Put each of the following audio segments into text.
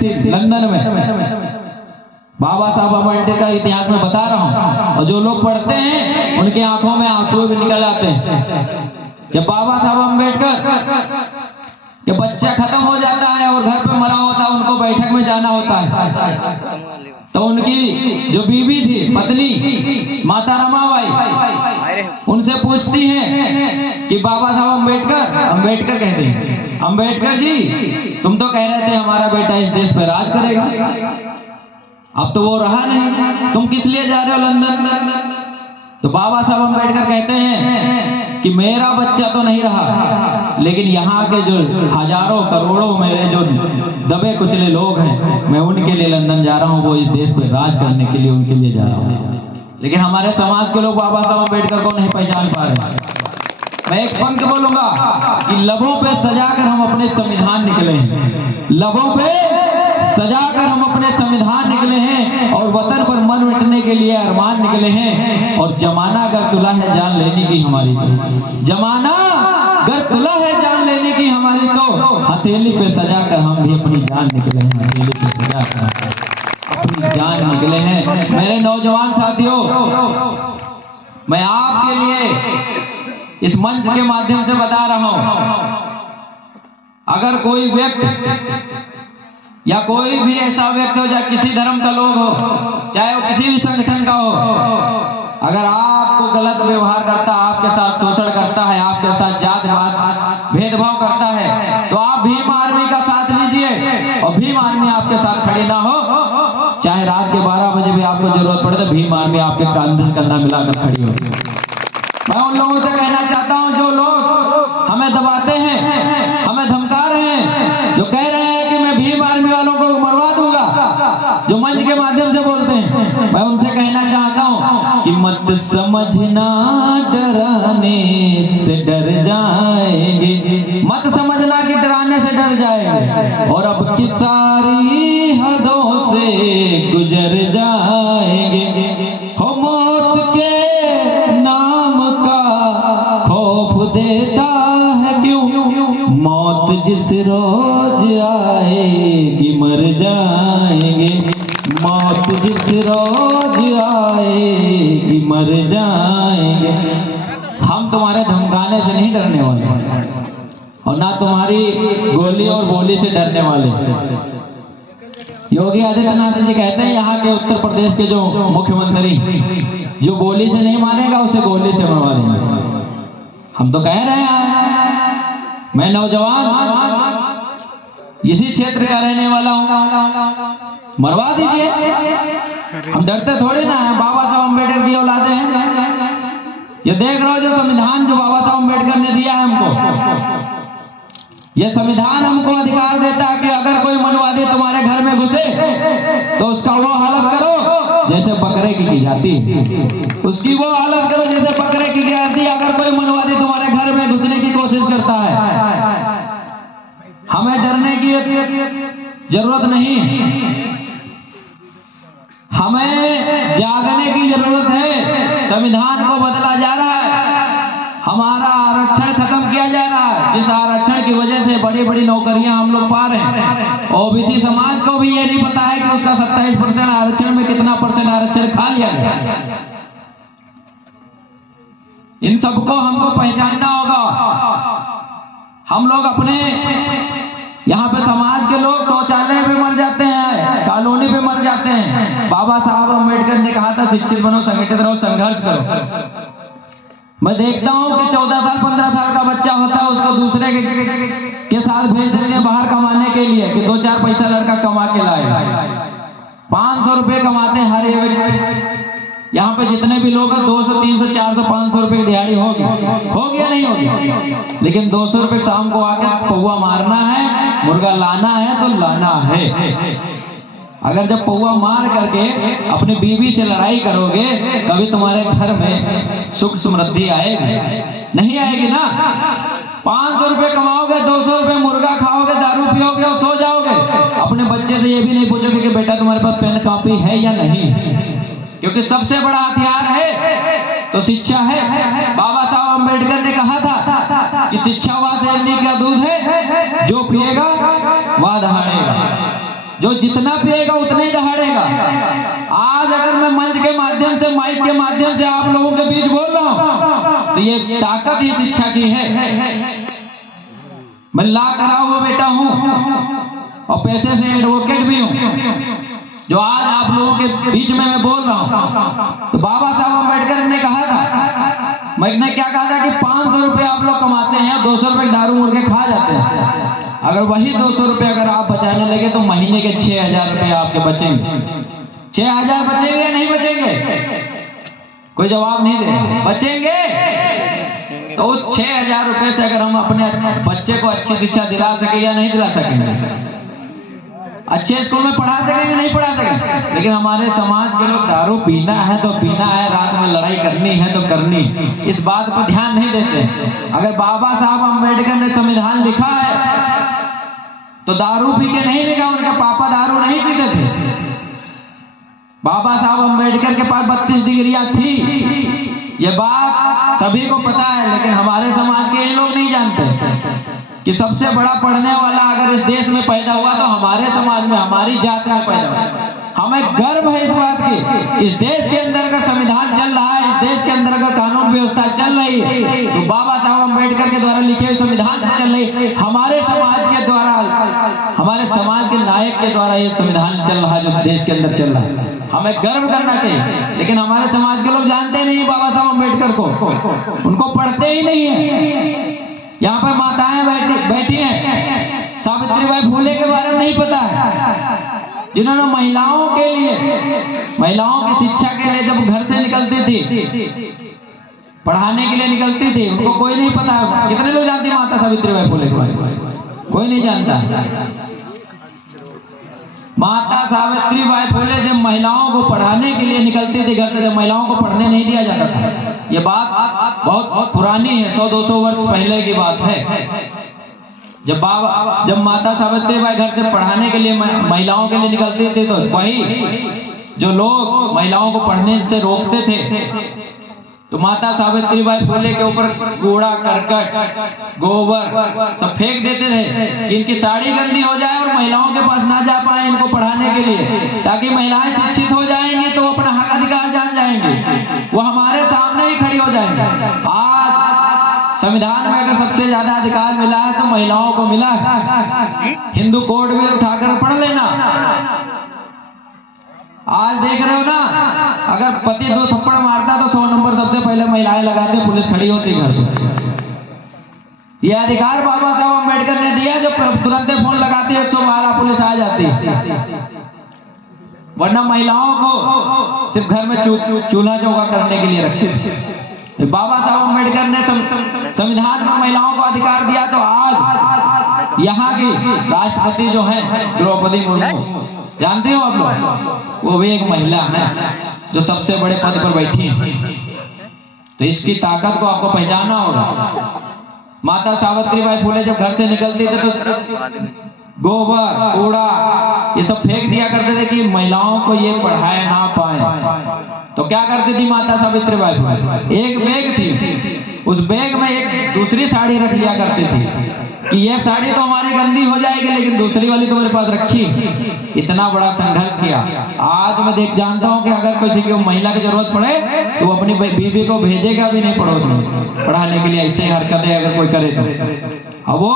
थी लंदन में। बाबा साहब अम्बेडकर का इतिहास में बता रहा हूँ, और जो लोग पढ़ते हैं उनकी आंखों में आंसू भी निकल आते हैं। जब बाबा साहब अम्बेडकर के बच्चा खत्म हो जाता है और घर पे मरा होता है, उनको बैठक में जाना होता है, तो उनकी जो बीवी थी, पत्नी माता रमाबाई, उनसे पूछती हैं कि बाबा साहब अम्बेडकर कहते हैं, अम्बेडकर जी तुम तो कह रहे थे हमारा बेटा इस देश पे राज करेगा, अब तो वो रहा नहीं, तुम किस लिए जा रहे हो लंदन? तो बाबा साहब अम्बेडकर कहते हैं कि मेरा बच्चा तो नहीं रहा, लेकिन यहाँ के जो हजारों करोड़ों मेरे जो दबे कुचले लोग हैं, मैं उनके लिए लंदन जा रहा हूँ, वो इस देश पे राज करने के लिए उनके लिए जा रहा हूँ। लेकिन हमारे समाज के लोग बाबा साहब अम्बेडकर को नहीं पहचान पा रहे। मैं एक पंक्ति बोलूंगा कि लबों पे सजाकर हम अपने संविधान निकले हैं, लबों पे सजाकर हम अपने संविधान निकले हैं, और वतन पर मन मिटने के लिए अरमान निकले हैं। और जमाना अगर तुला है जान लेने की हमारी, तो जमाना अगर तुला है जान लेने की हमारी, तो हथेली पे सजाकर हम भी अपनी जान निकले हैं, हथेली पे सजाकर अपनी जान निकले हैं। मेरे नौजवान साथियों, मैं आपके लिए इस मंच के माध्यम से बता रहा हूं, अगर कोई व्यक्ति या कोई भी ऐसा व्यक्ति हो, चाहे किसी धर्म का लोग हो, चाहे वो किसी भी संगठन का हो, अगर आपको गलत व्यवहार करता है, आपके साथ शोषण करता है, आपके साथ जात पात भेदभाव करता है, तो आप भीम आर्मी का साथ लीजिए, और भीम आर्मी आपके साथ खड़ी ना हो, चाहे रात के 12 बजे भी आपको जरूरत पड़े तो भीम आर्मी आपके कंधे से कंधा मिलाकर खड़ी हो। मैं उन लोगों से कहना चाहता हूं जो लोग हमें दबाते हैं, हमें धमका रहे हैं, जो कह रहे हैं कि मैं भीम आर्मी वालों को मरवा दूंगा, जो मंच के माध्यम से बोलते हैं, मैं उनसे कहना चाहता हूं कि मत समझना डराने से डर जाएंगे, मत समझना कि डराने से डर जाएंगे, और अब की सारी हदों से गुजर जाएंगे। हो मौत के नाम का खौफ देता है क्यों, मौत जिस रोज आएगी मर जाएंगे, मौत जिस रोज आएगी मर जाएंगे। हम तुम्हारे धमकाने से नहीं डरने वाले, और ना तुम्हारी गोली और बोली से डरने वाले। योगी आदित्यनाथ जी कहते हैं, यहाँ के उत्तर प्रदेश के जो मुख्यमंत्री, जो बोली से नहीं मानेगा उसे गोली से मरवा देंगे। हम तो कह रहे हैं, मैं नौजवान इसी क्षेत्र का रहने वाला हूं, मरवा दीजिए, हम डरते थोड़ी ना है। बाबा साहब अम्बेडकर की औलादे हैं। ये देख रहे हो जो संविधान जो बाबा साहब अम्बेडकर ने दिया है हमको, ये संविधान हमको अधिकार देता है कि अगर कोई मनवादी तुम्हारे घर में घुसे तो उसका वो हालत करो जैसे बकरे की जाती, उसकी वो हालत करो जैसे बकरे की जाती। अगर कोई मनवादी तुम्हारे घर में घुसने की कोशिश करता है, हमें डरने की जरूरत नहीं, हमें जागने की जरूरत है। संविधान को बदला जा रहा है, हमारा आरक्षण खत्म किया जा रहा है, जिस आरक्षण की वजह से बड़ी बड़ी नौकरियां हम लोग पा रहे हैं। ओबीसी समाज को भी ये नहीं पता है कि उसका 27% आरक्षण में कितना % आरक्षण खा लिया गया। इन सबको हमको पहचानना होगा। हम लोग अपने यहाँ पे समाज के लोग शौचालय पे मर जाते हैं, कॉलोनी पे मर जाते हैं। बाबा साहब अम्बेडकर ने कहा था शिक्षित बनो, संगठित रहो, संघर्ष करो। मैं देखता हूँ कि 14 साल 15 साल का बच्चा होता है, उसको दूसरे के साथ भेज देते हैं बाहर कमाने के लिए कि 2-4 पैसा लड़का कमा के लाएगा। 500 रुपए कमाते हैं हर एक। यहाँ पे जितने भी लोग हैं 200, 300, 400, 500 रुपए की दिहाड़ी हो गया नहीं हो गया, लेकिन 200 रुपए शाम को आके पौवा मारना है, मुर्गा लाना है तो लाना है। अगर जब पौवा मार करके अपनी बीवी से लड़ाई करोगे कभी तुम्हारे घर में सुख समृद्धि आएगी? नहीं आएगी ना। 500 रुपए कमाओगे, 200 रुपए मुर्गा खाओगे, दारू पियोगे और सो जाओगे। अपने बच्चे से ये भी नहीं पूछोगे कि बेटा तुम्हारे पास पेन कॉपी है या नहीं, क्योंकि सबसे बड़ा हथियार है तो शिक्षा है। बाबा साहब अम्बेडकर ने कहा था कि शिक्षा वह शहरनी का दूध है, जो पिएगा वह दहाड़ेगा। जो जितना पिएगा उतना ही दहाड़ेगा। आज अगर मैं मंच के माध्यम से, माइक के माध्यम से आप लोगों के बीच बोल रहा हूं तो ये ताकत ही शिक्षा की है। मैं ला करा हुआ बेटा हूं और पैसे से एडवोकेट भी हूं। जो आज आप लोगों के बीच में मैं बोल रहा हूं तो बाबा साहब अम्बेडकर ने कहा था, मैंने क्या कहा था कि 500 रुपए आप लोग कमाते हैं, 200 रुपए दारू मुर्गे खा जाते हैं। अगर वही 200 रुपए अगर आप बचाने लगे तो महीने के 6000 रुपए आपके बचेंगे। 6000 बचेंगे या नहीं बचेंगे? कोई जवाब नहीं दे। बचेंगे। तो उस 6000 रुपए से अगर हम अपने बच्चे को अच्छी शिक्षा दिला सके या नहीं दिला सकेंगे? अच्छे स्कूल में पढ़ा सकेंगे नहीं पढ़ा सकेंगे? लेकिन हमारे समाज के लोग दारू पीना है तो पीना है, रात में लड़ाई करनी है तो करनी, इस बात पर ध्यान नहीं देते। अगर बाबा साहब अम्बेडकर ने संविधान लिखा है तो दारू पी के नहीं लिखा, उनके पापा दारू नहीं पीते थे। बाबा साहब अम्बेडकर के पास 32 डिग्रियां थी, ये बात सभी को पता है, लेकिन हमारे समाज के ये लोग नहीं जानते कि सबसे बड़ा पढ़ने वाला अगर इस देश में पैदा हुआ तो हमारे समाज में, हमारी जात में पैदा हुआ। हमें गर्व है इस बात की, इस देश के अंदर का संविधान चल रहा है, इस देश के अंदर का कानून व्यवस्था चल रही है तो बाबा साहब अम्बेडकर के द्वारा लिखे हुए संविधान से चल रही है। हमारे समाज के द्वारा, हमारे समाज के नायक के द्वारा ये संविधान चल रहा है जो देश के अंदर चल रहा है। हमें गर्व करना चाहिए, लेकिन हमारे समाज के लोग जानते नहीं बाबा साहब अम्बेडकर को, उनको पढ़ते ही नहीं है। यहाँ पर माताएं बैठी हैं, सावित्रीबाई फुले के बारे में नहीं पता है, जिन्होंने महिलाओं के लिए, महिलाओं की शिक्षा के लिए जब घर से निकलती थी, पढ़ाने के लिए निकलती थी, उनको कोई नहीं पता। कितने लोग जानते हैं माता सावित्रीबाई फुले के बारे में? कोई नहीं जानता। माता सावित्रीबाई फुले जब महिलाओं को पढ़ाने के लिए निकलती थी घर से, जब महिलाओं को पढ़ने नहीं दिया जाता था, ये बात बहुत पुरानी है, 100-200 वर्ष पहले की बात है। जब माता सावित्रीबाई घर से पढ़ाने के लिए महिलाओं के लिए निकलती थी तो वही जो लोग महिलाओं को पढ़ने से रोकते थे तो माता सावित्रीबाई फुले के ऊपर कूड़ा करकट गोबर सब फेंक देते थे कि इनकी साड़ी गंदी हो जाए और महिलाओं के पास ना जा पाए इनको पढ़ाने के लिए, ताकि महिलाएं शिक्षित हो जाएंगी तो अपना हक अधिकार जान जाएंगे, वो हमारे सामने ही खड़ी हो जाएंगे। आज संविधान में अगर सबसे ज्यादा अधिकार मिला है तो महिलाओं को मिला है। हिंदू कोड में उठाकर पढ़ लेना। आज देख रहे हो ना, अगर पति 2 थप्पड़ मारता तो 100 नंबर सबसे पहले महिलाएं लगाते, पुलिस खड़ी होती घर पे। यह अधिकार बाबा साहब अम्बेडकर ने दिया, जो तुरंत फोन लगाते 112 पुलिस आ जाती, वरना महिलाओं को सिर्फ घर में चूल्हा चौका करने के लिए रखते थे। बाबा साहब अम्बेडकर ने संविधान में महिलाओं को अधिकार दिया तो आज यहाँ की राष्ट्रपति जो है द्रौपदी मुर्मू, जानते हो आप लोग, वो भी एक महिला है जो सबसे बड़े पद पर बैठी है। तो इसकी ताकत को आपको पहचानना होगा। माता सावित्रीबाई फुले जब घर से निकलती थी तो गोबर कूड़ा ये सब फेंक दिया करते थे कि महिलाओं को ये पढ़ाए ना पाए। तो क्या करती थी माता सावित्रीबाई फुले? एक बैग थी, उस बैग में एक दूसरी साड़ी रख लिया करती थी कि ये साड़ी तो हमारी गंदी हो जाएगी लेकिन दूसरी वाली तो मेरे पास रखी। इतना बड़ा संघर्ष किया। आज मैं जानता हूं कि अगर किसी को महिला की जरूरत पड़े तो वो अपनी बीवी को भेजेगा भी नहीं पड़ोस में पढ़ाने के लिए, ऐसे हरकतें अगर कोई करे तो। अब वो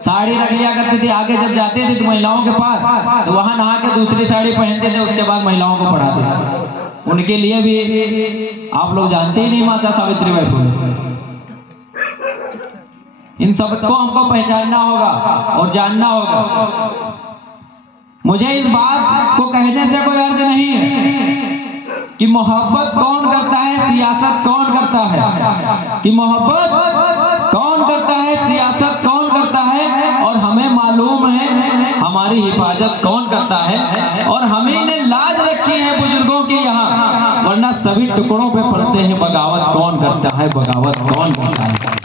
साड़ी रख लिया करती थी, आगे जब जाती थी तो महिलाओं के पास तो वहां नहा के दूसरी साड़ी पहनते थे, उसके बाद महिलाओं को पढ़ाते थे। उनके लिए भी आप लोग जानते ही नहीं माता सावित्रीबाई फुले। इन सबको हमको पहचानना होगा और जानना होगा। मुझे इस बात को कहने से कोई अर्थ नहीं है कि मोहब्बत कौन करता है, सियासत कौन करता है, कि मोहब्बत कौन करता है, सियासत कौन करता है, और हमें मालूम है हमारी हिफाजत कौन करता है। और हमें ने लाज रखी है बुजुर्गों की यहाँ, वरना सभी टुकड़ों पे पड़ते हैं। बगावत कौन करता है, बगावत कौन करता है।